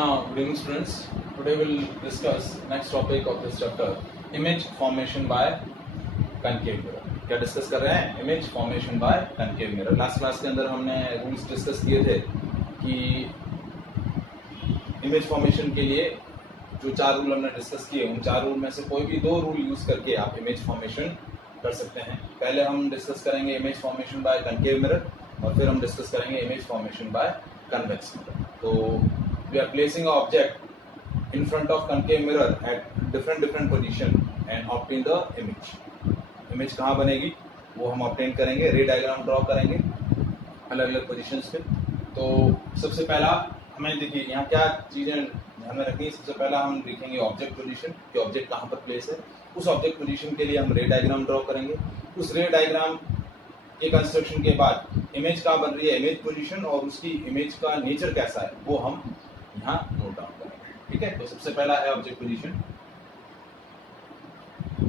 Now, good evening students. Today we'll discuss next topic of this chapter, image formation by concave mirror. क्या discuss कर रहे हैं? Image formation bye concave mirror. Last class के अंदर हमने rules discuss किए थे कि इमेज फॉर्मेशन के लिए जो 4 रूल हमने डिस्कस किए, उन 4 रूल में से कोई भी 2 रूल यूज करके आप इमेज फॉर्मेशन कर सकते हैं. पहले हम डिस्कस करेंगे image formation bye concave mirror और फिर हम डिस्कस करेंगे image formation bye convex mirror. तो we are placing an object in front of concave mirror at different position and obtain the image. Image कहाँ बनेगी वो हम ऑब्टेन करेंगे, रे डायग्राम ड्रॉ करेंगे अलग अलग पोजीशंस पे. तो सबसे पहला हमें देखिए यहाँ क्या चीजें ध्यान में रखनी है. सबसे पहला हम देखेंगे ऑब्जेक्ट पोजीशन कि ऑब्जेक्ट कहाँ पर प्लेस है. उस ऑब्जेक्ट पोजीशन के लिए हम रे डायग्राम ड्रॉ करेंगे. उस रे डायग्राम के कंस्ट्रक्शन के बाद इमेज कहाँ बन रही है, इमेज पोजीशन और उसकी इमेज का नेचर कैसा है वो हम यहाँ नोट डाउन करेंगे. ठीक है. तो सबसे पहला है object position.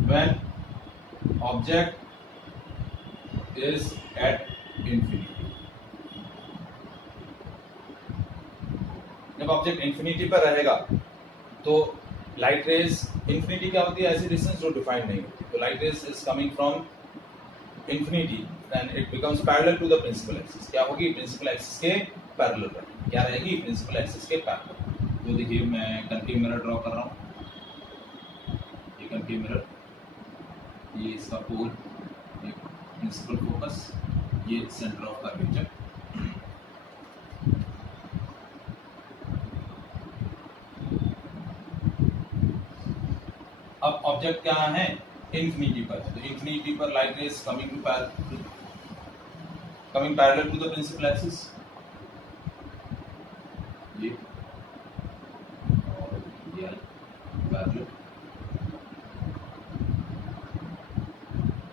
When object is at infinity, जब ऑब्जेक्ट इंफिनिटी पर रहेगा तो लाइट रेज, इंफिनिटी क्या होती है, ऐसी डिस्टेंस जो डिफाइंड नहीं होती. तो light rays is coming from infinity and it becomes parallel to the principal axis. क्या होगी, प्रिंसिपल एक्सिस के पैरेलल रहेगी. क्या रहेगी, प्रिंसिपल एक्सिस के पैरेलल. तो देखिए मैं कंकेव मिरर ड्रॉ कर रहा हूँ. ये कंकेव मिरर, ये इसका पोल, ये प्रिंसिपल फोकस, ये सेंटर ऑफ कर्वेचर. अब ऑब्जेक्ट क्या है, इंफिनिटी पर. तो इंफिनिटी पर light rays coming parallel to the principal axis, ये और ये पैरेलल.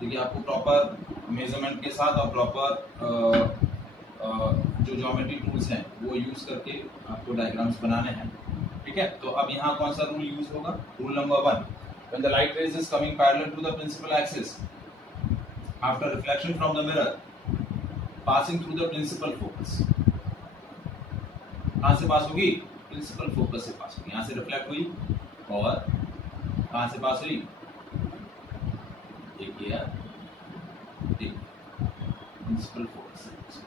देखिए आपको प्रॉपर मेजरमेंट के साथ और प्रॉपर जो ज्योमेट्री टूल्स हैं वो यूज करके आपको डायग्राम्स बनाने हैं. ठीक है. तो अब यहाँ कौन सा रूल यूज होगा, rule number 1. when the light rays is coming parallel to the principal axis after reflection from the mirror passing through the principal focus. कहाँ से पास होगी, प्रिंसिपल फोकस से पास होगी. यहाँ से रिफ्लेक्ट हुई और कहाँ से पास हुई, एक किया प्रिंसिपल फोकस से.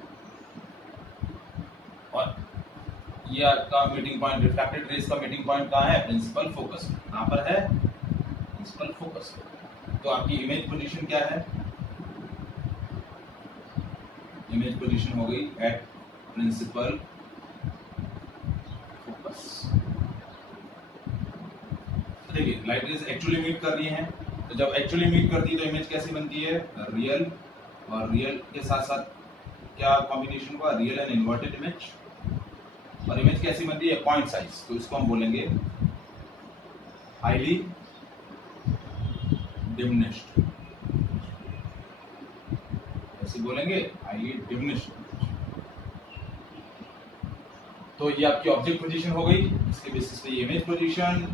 और ये आपका मीटिंग पॉइंट, रिफ्लेक्टेड रेज का मीटिंग पॉइंट कहाँ है, प्रिंसिपल फोकस में. कहाँ पर है, प्रिंसिपल फोकस. तो आपकी इमेज पोजीशन क्या है, इमेज पोजीशन हो गई एट प्रिंसिपल फोकस. तो देखिए लाइट रेज एक्चुअली मीट कर रही हैं. तो जब एक्चुअली मीट करती है तो इमेज कैसी बनती है, रियल. और रियल के साथ साथ क्या कॉम्बिनेशन हुआ, रियल एंड इन्वर्टेड इमेज. और इमेज कैसी बनती है, पॉइंट साइज. तो इसको हम बोलेंगे हाईली डिमिनिश्ड. ऐसे बोलेंगे हाईली डिमिनिश्ड. तो ये आपकी ऑब्जेक्ट पोजीशन हो गई. इसके बेसिस पे ये इमेज पोजीशन,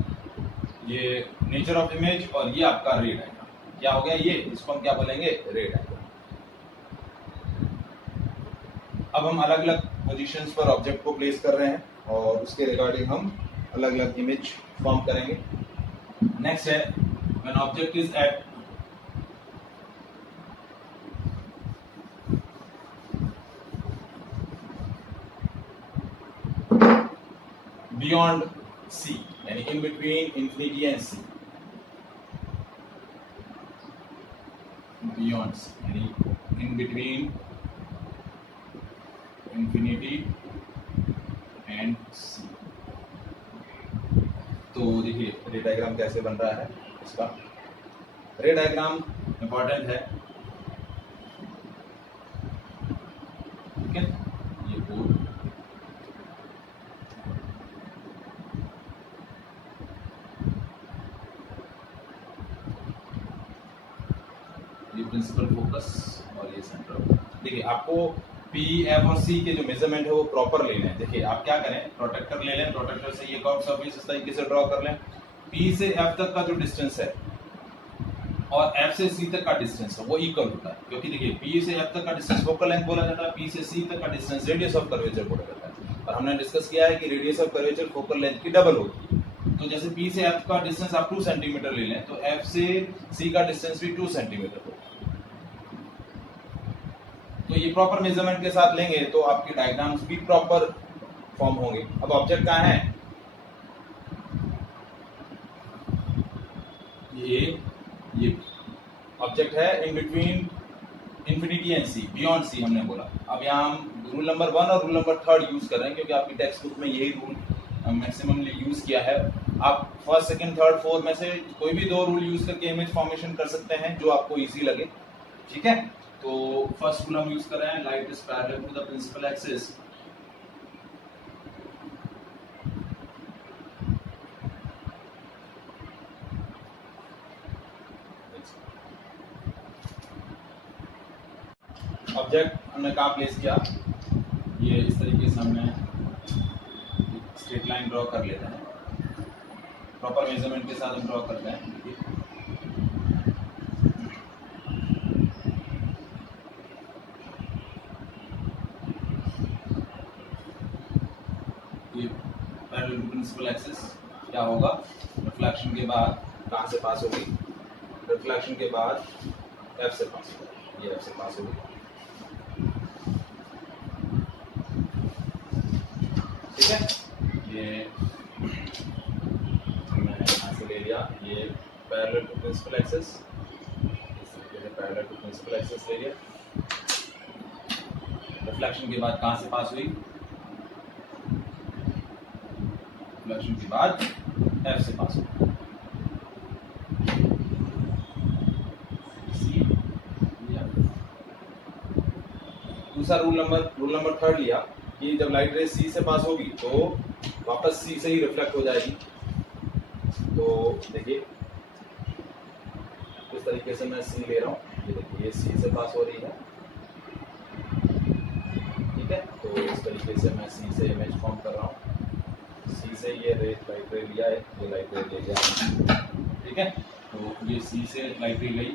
ये नेचर ऑफ इमेज और ये आपका रे डायग्राम. क्या हो गया ये, इसको हम क्या बोलेंगे, रे डायग्राम. अब हम अलग अलग पोजीशंस पर ऑब्जेक्ट को प्लेस कर रहे हैं और उसके रिगार्डिंग हम अलग अलग इमेज फॉर्म करेंगे. नेक्स्ट है when object is at beyond C, यानी in between infinity and C. Beyond C यानी in between infinity and C. तो देखिए रे डायग्राम कैसे बन रहा है. इसका रे डायग्राम इंपॉर्टेंट है. ठीक है. ये पोल, ये प्रिंसिपल फोकस और ये सेंटर. देखिए आपको पी, एफ और सी के जो मेजरमेंट है वो प्रॉपर लेने हैं. देखिए आप क्या करें, प्रोटेक्टर ले लें. प्रोटेक्टर से ये कर्व सरफेस इस तरीके से ड्रॉ कर लें. पी से एफ तक का जो डिस्टेंस है और एफ से सी तक का डिस्टेंस है वो इक्वल होता है. क्योंकि देखिए पी से एफ तक का डिस्टेंस फोकल लेंथ बोला जाता है, पी से सी तक का डिस्टेंस रेडियस ऑफ कर्वेचर बोला जाता है. और हमने डिस्कस किया है कि radius of curvature focal length की डबल होती है। तो जैसे P से F का डिस्टेंस आप 2 सेंटीमीटर ले लें तो F से C का डिस्टेंस भी 2 सेंटीमीटर होगा। तो ये प्रॉपर मेजरमेंट के साथ लेंगे तो आपके डायग्राम्स भी प्रॉपर फॉर्म होंगे। अब ऑब्जेक्ट कहाँ है? ये ऑब्जेक्ट है in between infinity and C, beyond C हमने बोला। अब यहाँ हम रूल नंबर 1 और रूल नंबर 3 यूज कर रहे हैं क्योंकि आपकी टेक्स्ट बुक में यही रूल मैक्सिममली यूज किया है। आप फर्स्ट, सेकंड, थर्ड, फोर्थ में से कोई भी 2 रूल यूज करके इमेज फॉर्मेशन कर सकते हैं जो आपको इजी लगे, ठीक है। तो फर्स्ट रूल हम यूज कर रहे हैं, light is parallel to the principal axis. Object हमने कहाँ प्लेस किया, ये इस तरीके से हमने स्ट्रेट लाइन ड्रॉ कर लेते हैं, प्रॉपर मेजरमेंट के साथ हम ड्रॉ करते हैं। ये पैरेलल टू प्रिंसिपल एक्सिस क्या होगा, रिफ्लेक्शन के बाद कहाँ से पास होगी, रिफ्लेक्शन के बाद F से पास होगी, ये F से पास होगी, ठीक है। ये मैंने यहाँ से ले लिया, ये पैरेलल टू प्रिंसिपल एक्सिस, इस तरीके से पैरेलल टू प्रिंसिपल एक्सिस ले लिया। रिफ्लेक्शन के बाद कहाँ से पास हुई, रिफ्लेक्शन के बाद F से पास हुई। दूसरा रूल नंबर 3 लिया कि जब लाइट रेज सी से पास होगी तो वापस सी से ही रिफ्लेक्ट हो जाएगी। तो देखिए इस तरीके से मैं सी ले रहा हूँ, ये देखिए ये सी से पास हो रही है, ठीक है। तो इस तरीके से मैं सी से इमेज फॉर्म कर रहा हूँ, सी से ये लाइट रे लिया है, ये लाइट रे ले लिया, ठीक है। तो ये सी से लाइट रे गई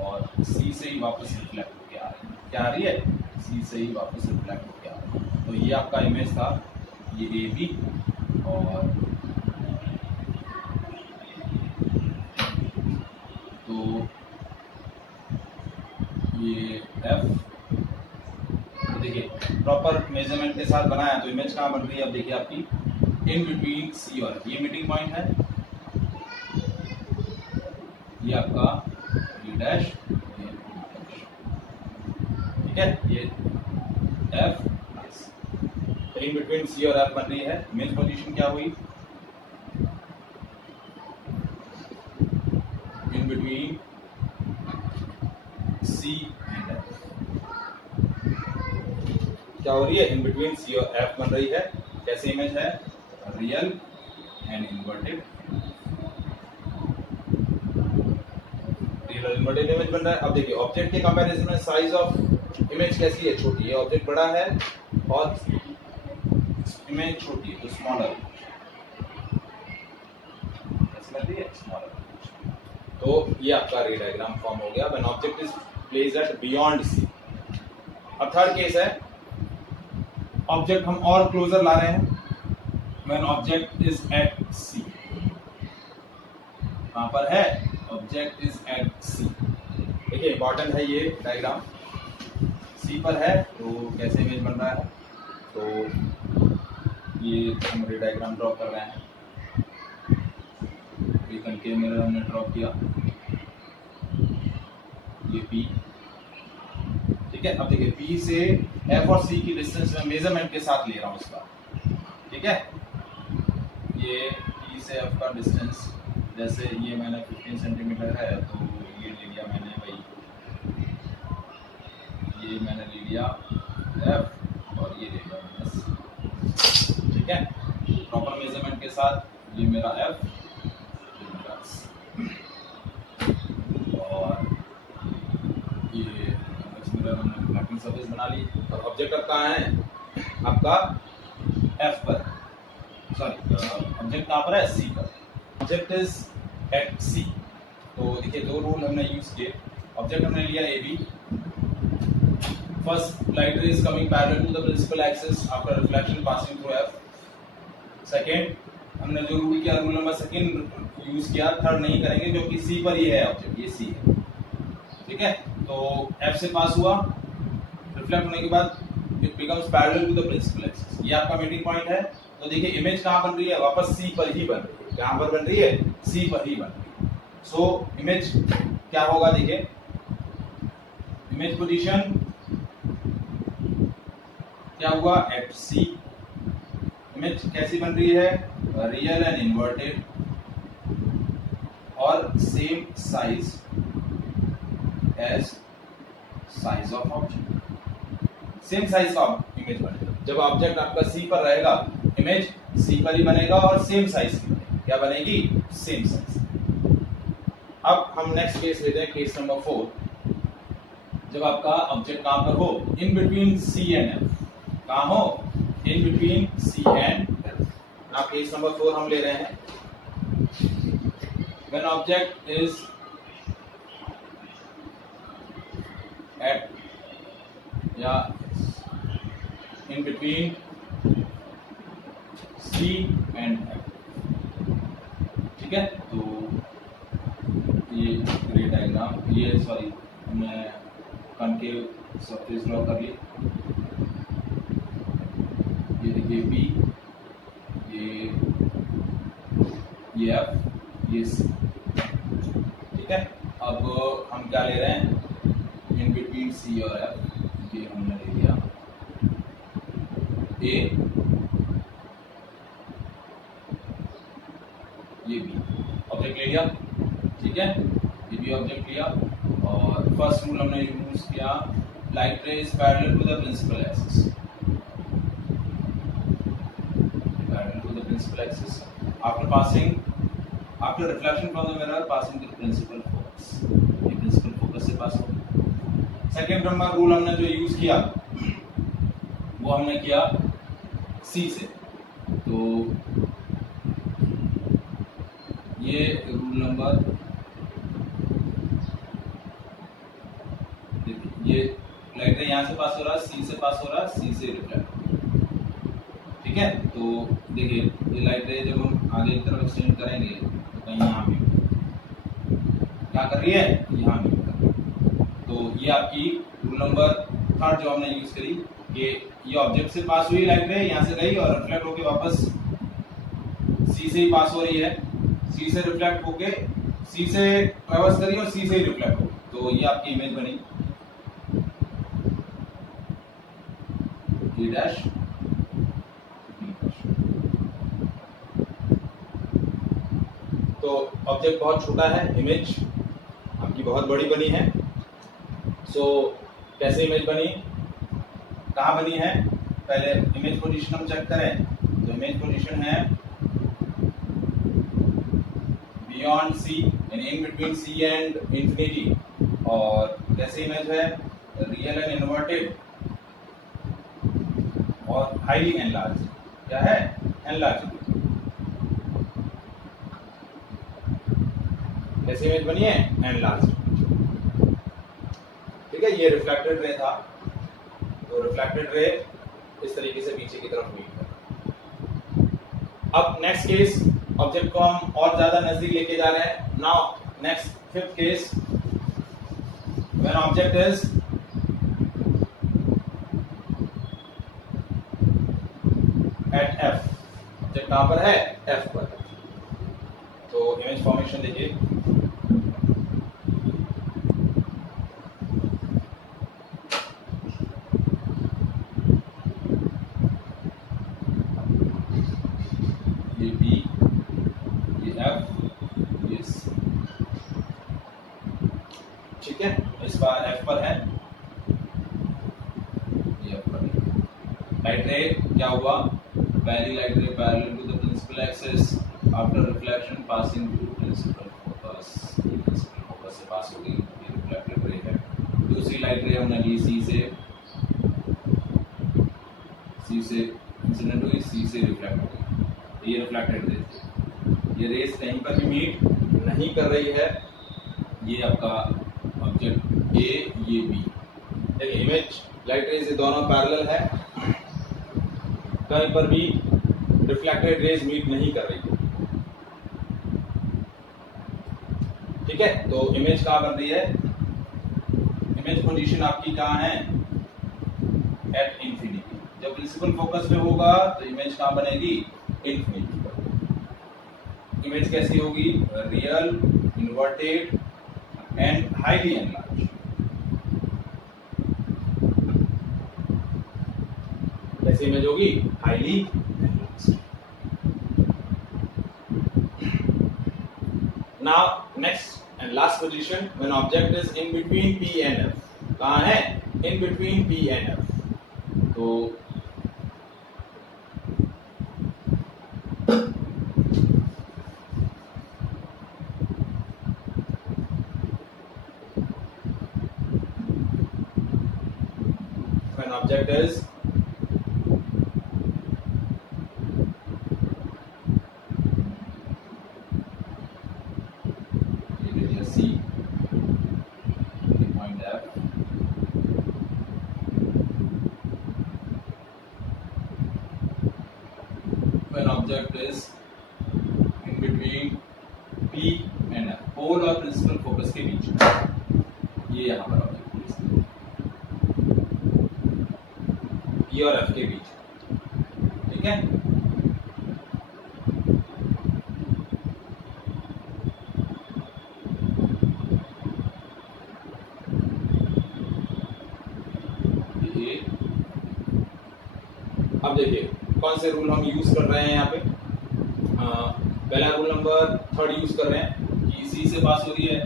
और सी से ही वापस रिफ्लेक्ट होकर आ रही है, क्या आ रही है, सी से ही वापस रिफ्लेक्ट होकर आ रही है। तो ये आपका इमेज था, ये ए बी और तो ये F। तो देखिए प्रॉपर मेजरमेंट के साथ बनाया तो इमेज कहाँ बन रही है, अब देखिए आपकी इन बिटवीन सी और F, ये मीटिंग पॉइंट है, ये आपका B डैश, ठीक है, ये F इन बिटवीन सी और F बन रही है। इमेज पोजीशन क्या हुई, in between C and F, क्या हो रही है, इन बिटवीन सी और F बन रही है। कैसे इमेज है, real and inverted, real inverted image बन रहा है। अब देखिए ऑब्जेक्ट के कंपैरिजन में साइज ऑफ इमेज कैसी है, छोटी है, ऑब्जेक्ट बड़ा है और इमेज छोटी है तो स्मॉलर, स्मॉलर। तो ये आपका रे डायग्राम फॉर्म हो गया when object is placed at beyond C. अब थर्ड केस है, ऑब्जेक्ट हम और क्लोजर ला रहे हैं, व्हेन ऑब्जेक्ट इज एट सी। कहां पर है, ऑब्जेक्ट इज एट सी। देखिए इंपॉर्टेंट है ये डायग्राम, सी पर है तो कैसे इमेज बन रहा है, तो ये हम रे डायग्राम ड्रॉ कर रहे हैं, ये कनकेव मिरर हमने ड्रॉ किया, ये P, ठीक है। अब देखिए P से F और C की डिस्टेंस में मेजरमेंट के साथ ले रहा हूँ इसका, ठीक है। ये P से F का डिस्टेंस, जैसे ये मैंने 15 सेंटीमीटर है तो ये ले लिया मैंने भाई, ये मैंने ले लिया F और ये ले लिया मैंने C, ठीक है। प्रॉपर मेजरमेंट के साथ ये मेरा F, ये मेरा C, और ये हमने फ्लैटिंग सरफेस बना ली। और ऑब्जेक्ट अब कहाँ है, आपका F पर, सॉरी ऑब्जेक्ट कहाँ पर है, C पर, ऑब्जेक्ट इज एट C। तो देखिए 2 रूल हमने यूज किए, ऑब्जेक्ट हमने लिया AB, first light ray is coming parallel to the principal axis after reflection passing through F. Second, हमने जो रूल किया, रूल नंबर सेकंड यूज किया, थर्ड नहीं करेंगे क्योंकि सी पर ही है ऑब्जेक्ट, ये सी है, ठीक है। तो F से पास हुआ, रिफ्लेक्ट होने के बाद it becomes parallel to the principal axis, ये आपका मीटिंग पॉइंट है। तो देखिए इमेज कहाँ बन रही है, वापस सी पर ही बन रही है। कहाँ पर बन रही है, सी पर ही बन रही है। सो इमेज क्या होगा, देखिए इमेज पोजीशन क्या हुआ, एट सी। इमेज कैसी बन रही है, रियल एंड इन्वर्टेड और same size as size of object, same size का इमेज बनेगा। जब ऑब्जेक्ट आपका सी पर रहेगा, इमेज सी पर ही बनेगा और सेम साइज की बनेगी। क्या बनेगी, सेम साइज। अब हम नेक्स्ट केस लेते हैं, केस नंबर 4। जब आपका ऑब्जेक्ट कहां पर हो, in between C and F, कहां हो, in between C and F. Now case number 4 हम ले रहे हैं, व्हेन ऑब्जेक्ट इज एट या in between C and F, ठीक है। तो ये ग्रे डायग्राम, ये सॉरी मैं कॉन्केव सरफेस ड्रॉ कर ली। ये देखिए बी, ये एफ, ये सी, ठीक है। अब हम क्या ले रहे हैं, इन बिटवीन सी और एफ, ये हमने ले लिया ए, ये बी ऑब्जेक्ट ले लिया, ठीक है। ये बी ऑब्जेक्ट लिया और फर्स्ट रूल हमने यूज किया, light ray is parallel to the principal axis, parallel to the principal axis after passing, after reflection from the mirror passing to the principal focus, ये प्रिंसिपल फोकस से pass हो। Second number rule हमने जो use किया वो हमने किया सी से, तो ये रूल नंबर, ये लाइट रे यहाँ से पास हो रहा है, सी से पास हो रहा है, सी से रिफ्लेक्ट, ठीक है। तो देखिए ये लाइट रे जब हम आगे की तरफ एक्सटेंड करेंगे तो कहीं यहाँ भी क्या कर रही है, यहाँ भी कर रही है। तो ये आपकी रूल नंबर थर्ड जो हमने यूज करी कि ये ऑब्जेक्ट से पास हुई लाइट रे, यहाँ से गई और रिफ्लेक्ट होके वापस सी से ही पास हो रही है, सी से रिफ्लेक्ट होके सी से ट्रैवर्स करी और सी से ही रिफ्लेक्ट हो, तो ये आपकी इमेज बनी ए डैश बी डैश। तो ऑब्जेक्ट बहुत छोटा है, इमेज आपकी बहुत बड़ी बनी है। सो कैसे इमेज बनी, कहाँ बनी है, पहले इमेज पोजीशन हम चेक करें। तो इमेज पोजीशन है बियॉन्ड सी, यानी in between C and infinity, और कैसे इमेज है, रियल एंड इन्वर्टेड और हाईली एनलार्ज। क्या है, एनलार्ज। कैसी इमेज बनी है, एनलार्ज, ठीक है। ये रिफ्लेक्टेड रे था, तो रिफ्लेक्टेड रे इस तरीके से पीछे की तरफ मूव कर। अब नेक्स्ट केस, ऑब्जेक्ट को हम और ज्यादा नजदीक लेके जा रहे हैं। Now next fifth case, when object is at F, object कहां पर है, एफ पर। तो इमेज फॉर्मेशन देखिए, ये बी, ये एफ, ये सी, ठीक है। इस बार एफ पर है, ये एफ पर है। लाइट रे क्या हुआ, पहली light ray parallel to the principal axis after reflection passing through principal focus, principal focus से पास हो गई, ये रिफ्लेक्टेड रे है। दूसरी लाइट रे हमने ली सी से इंसिडेंट हुई, सी से रिफ्लेक्ट हो गई, ये रिफ्लेक्टेड रे। ये रेस कहीं पर भी मीट नहीं कर रही है, ये आपका ऑब्जेक्ट ए, ये बी। देखिए इमेज लाइट रेज ये दोनों पैरेलल है, कहीं पर भी रिफ्लेक्टेड रेज मीट नहीं कर रही है। ठीक है, तो इमेज कहां बन रही है, इमेज पोजीशन आपकी कहां है, एट इंफिनिटी। जब प्रिंसिपल फोकस पे होगा तो इमेज कहां बनेगी, इंफिनिटी पर। इमेज कैसी होगी, real, inverted and highly enlarge. कैसी इमेज होगी, highly enlarge. Now next and last position when object is in between P and F। कहां है, in between P and F। तो when object is C, point F, when object is in between P and F, पोल और principal focus के बीच में, ये यहाँ पर object P और F के बीच, ठीक है। अब देखिए कौन से रूल हम यूज कर रहे हैं यहाँ पे। पहला रूल नंबर 3 यूज कर रहे हैं कि सी से पास हो रही है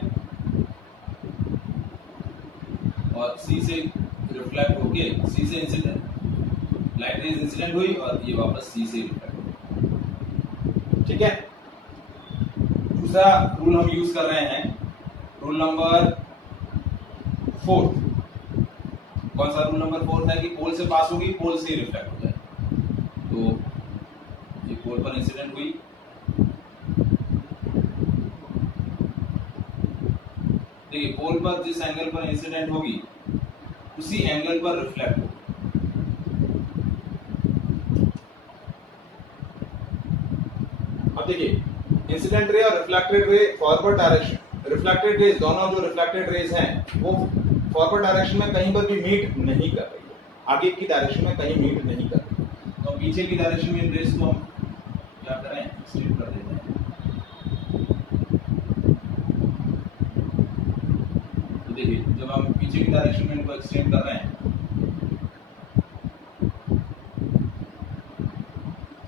और सी से रिफ्लेक्ट होके सी से इंसिडेंट, लाइट रेज इंसिडेंट हुई और ये वापस सी से रिफ्लेक्ट हुई, ठीक है। दूसरा रूल हम यूज कर रहे हैं, रूल नंबर 4। कौन सा रूल नंबर 4 है कि पोल से पास होगी, पोल से रिफ्लेक्ट हो जाए। तो ये पोल पर इंसिडेंट हुई, देखिए पोल पर जिस एंगल पर इंसिडेंट होगी उसी एंगल पर रिफ्लेक्ट होगी। अब देखिए इंसिडेंट रे और reflected ray forward direction, reflected raise दोनों जो रिफ्लेक्टेड रेज हैं वो फॉरवर्ड डायरेक्शन में कहीं पर भी मीट नहीं कर रही है, आगे की डायरेक्शन में कहीं मीट नहीं कर रही है। तो पीछे की डायरेक्शन में इन रेज को हम क्या करें, स्प्लिट कर देते हैं। तो देखिए जब हम पीछे की डायरेक्शन में इनको एक्सटेंड कर रहे हैं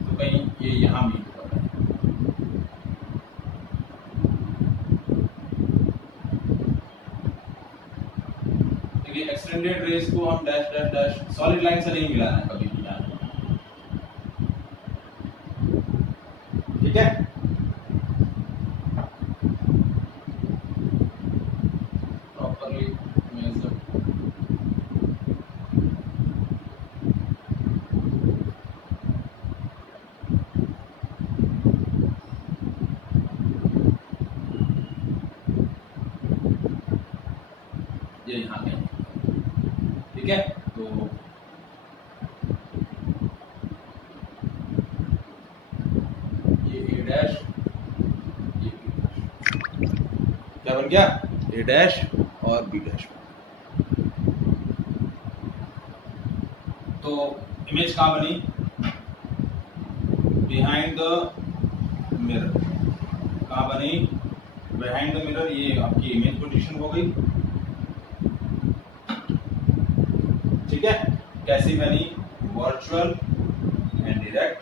तो कहीं ये यहाँ मीट कर रहे हैं। देखिए एक्सटेंडेड रेज को हम dash dash dash solid line से नहीं मिलाना है कभी भी, ठीक है। प्रॉपरली मेजर, ये यहाँ नहीं, ठीक है। तो डैश, ये क्या बन गया, ए डैश और बी डैश। तो इमेज कहां बनी, बिहाइंड द मिरर। कहां बनी, बिहाइंड द मिरर। ये आपकी इमेज पोजीशन हो गई, ठीक है। कैसी बनी, वर्चुअल एंड डायरेक्ट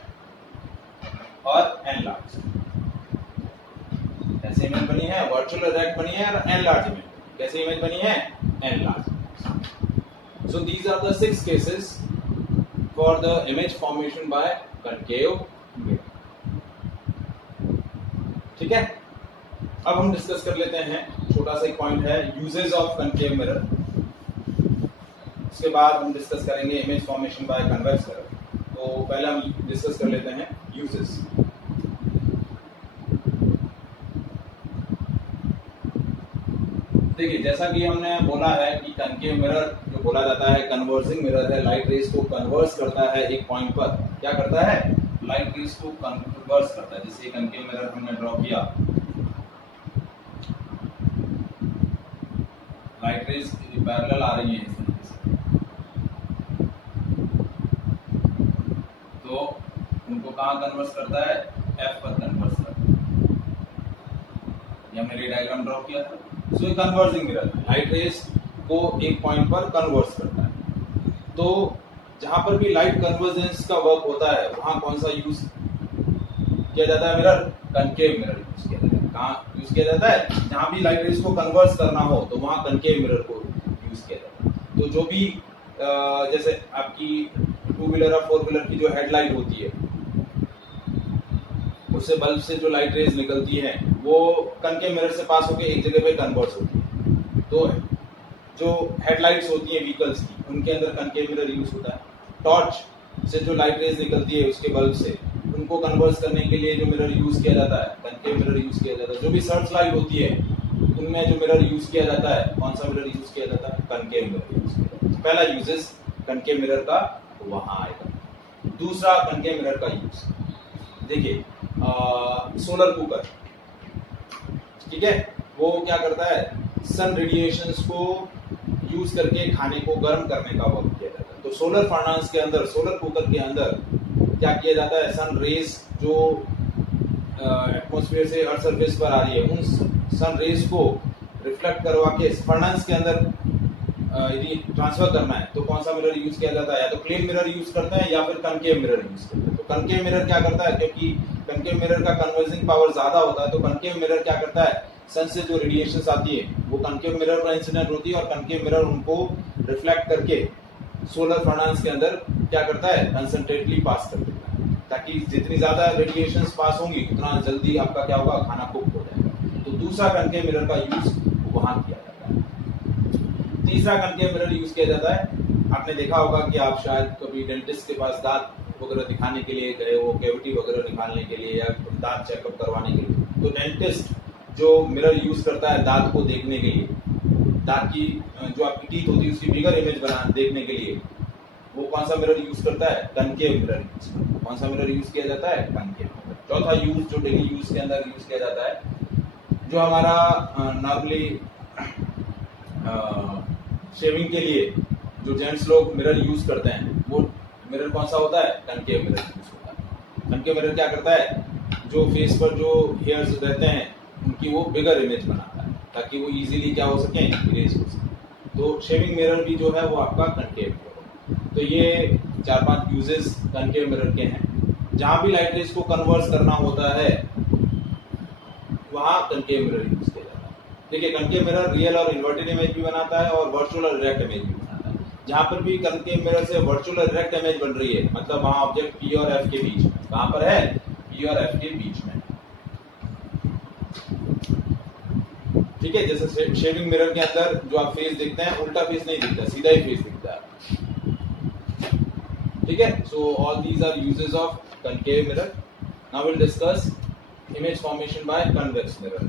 और एनलार्ज। कैसे इमेज बनी है, वर्चुअल डायरेक्ट बनी है और एनलार्ज इमेज। कैसे इमेज बनी है, enlarge. So these are the 6 cases for the image formation by concave mirror, ठीक है। अब हम डिस्कस कर लेते हैं, छोटा सा एक पॉइंट है, यूजेस ऑफ कनकेव मिरर। उसके बाद हम डिस्कस करेंगे image formation bye convex mirror. तो पहले हम डिस्कस कर लेते हैं यूजेस। देखिए जैसा कि हमने बोला है कि कनकेव मिरर जो बोला जाता है कन्वर्जिंग मिरर है, लाइट रेज को कन्वर्स करता है एक पॉइंट पर। क्या करता है? लाइट रेज को कन्वर्स करता है। जैसे कनकेव मिरर हमने ड्रॉ किया, लाइट रेज पैरेलल आ रही है इस तरीके से, तो उनको कहाँ कन्वर्स करता है? एफ पर कन्वर्स करता है। ये हमने डायग्राम ड्रॉ किया था। सो ये कन्वर्जिंग मिरर लाइट रेज को एक पॉइंट पर कन्वर्स करता है। तो जहां पर भी लाइट कन्वर्जेंस का वर्क होता है वहां कौन सा यूज किया जाता है? मिरर, कनकेव मिरर यूज किया जाता है। कहाँ यूज किया जाता है? जहां भी लाइट रेज को कन्वर्स करना हो तो वहां कनकेव मिरर को यूज किया जाता है। तो जो भी जैसे आपकी 2 व्हीलर और 4 व्हीलर की जो हेडलाइट होती है, उससे बल्ब से जो लाइट रेज निकलती है वो कनकेव मिरर से पास होकर एक जगह पे कन्वर्ट होती है। तो जो हेडलाइट्स होती हैं व्हीकल्स की, उनके अंदर कनकेव मिरर यूज होता है। टॉर्च से जो लाइट रेज निकलती है उसके बल्ब से, उनको कन्वर्ट करने के लिए जो मिरर यूज किया जाता है कनकेव मिरर यूज किया जाता है। जो भी सर्च लाइट होती है उनमें जो मिरर यूज किया जाता है, कौन सा मिरर यूज किया जाता है? कनकेव मिरर यूज किया जाता है। पहला यूजेस कनकेव मिरर का वहां आएगा। दूसरा कनकेव मिरर का यूज, देखिए सोलर कुकर, ठीक है, वो क्या करता है? सन रेडिएशंस को यूज करके खाने को गर्म करने का वर्क किया जाता है। तो सोलर फर्नेस के अंदर, सोलर कुकर के अंदर क्या किया जाता है? सन रेज जो एटमॉस्फेयर से अर्थ सरफेस पर आ रही है, उन सन रेज को रिफ्लेक्ट करवा के फर्नेस के अंदर यदि ट्रांसफर करना है तो कौन सा मिरर यूज किया जाता है? या तो प्लेन मिरर यूज करते हैं या फिर कनकेव मिरर यूज करते हैं। तो कनकेव मिरर क्या करता है? क्योंकि कनकेव मिरर का कन्वर्जिंग पावर ज्यादा होता है, तो कनकेव मिरर क्या करता है? सन से जो रेडिएशंस आती है वो कनकेव मिरर पर इंसिडेंट होती है और कनकेव मिरर उनको रिफ्लेक्ट करके सोलर फर्नेस के अंदर क्या करता है? कंसंट्रेटली पास कर देता है, ताकि जितनी ज्यादा रेडिएशंस पास होंगी उतना जल्दी आपका क्या होगा? खाना कुक हो जाएगा। तो दूसरा कनकेव मिरर का यूज वहां किया जाता है। तीसरा कनकेव मिरर यूज किया जाता है, आपने देखा होगा कि आप शायद कभी डेंटिस्ट के पास दांत वगैरह दिखाने के लिए गए हो, कैविटी वगैरह निकालने के लिए या दांत चेकअप करवाने के लिए, तो डेंटिस्ट जो मिरर यूज करता है दांत को देखने के लिए, दांत की जो आपकी टीथ होती है उसकी बिगर इमेज बना देखने के लिए, वो कौन सा मिरर यूज करता है? कनकेव मिरर यूज करता है। कौन सा मिरर यूज किया जाता है? Concave mirror. चौथा यूज जो डेली यूज के अंदर यूज किया जाता है, जो हमारा नॉर्मली शेविंग के लिए जो जेंट्स लोग मिरर यूज करते हैं, वो मिरर कौन सा होता है? कनकेव मिरर यूज होता है। कनकेव मिरर क्या करता है? जो फेस पर जो हेयर्स रहते हैं उनकी वो बिगर इमेज बनाता है, ताकि वो इजीली क्या हो सके? इरेज हो सके। तो शेविंग मिरर भी जो है वो आपका कनकेव मिरर है। तो ये 4-5 यूजेस कनकेव मिरर के हैं। जहां भी लाइट रेज को कन्वर्ट करना होता है वहां कनकेव मिरर यूज किया जाता है। देखिए कनकेव मिरर रियल और इन्वर्टेड इमेज भी बनाता है और वर्चुअल और डायरेक्ट इमेज भी बनाता है। जहां पर भी कनकेव मिरर से वर्चुअल और डायरेक्ट इमेज बन रही है, मतलब वहां ऑब्जेक्ट पी और एफ के बीच में, कहां पर है? पी और एफ के बीच में, ठीक है। जैसे शेविंग मिरर के अंदर जो आप फेस देखते हैं, उल्टा फेस नहीं दिखता, सीधा ही फेस दिखता है, ठीक है। So all these are uses of concave mirror. Now will discuss image formation by convex mirror.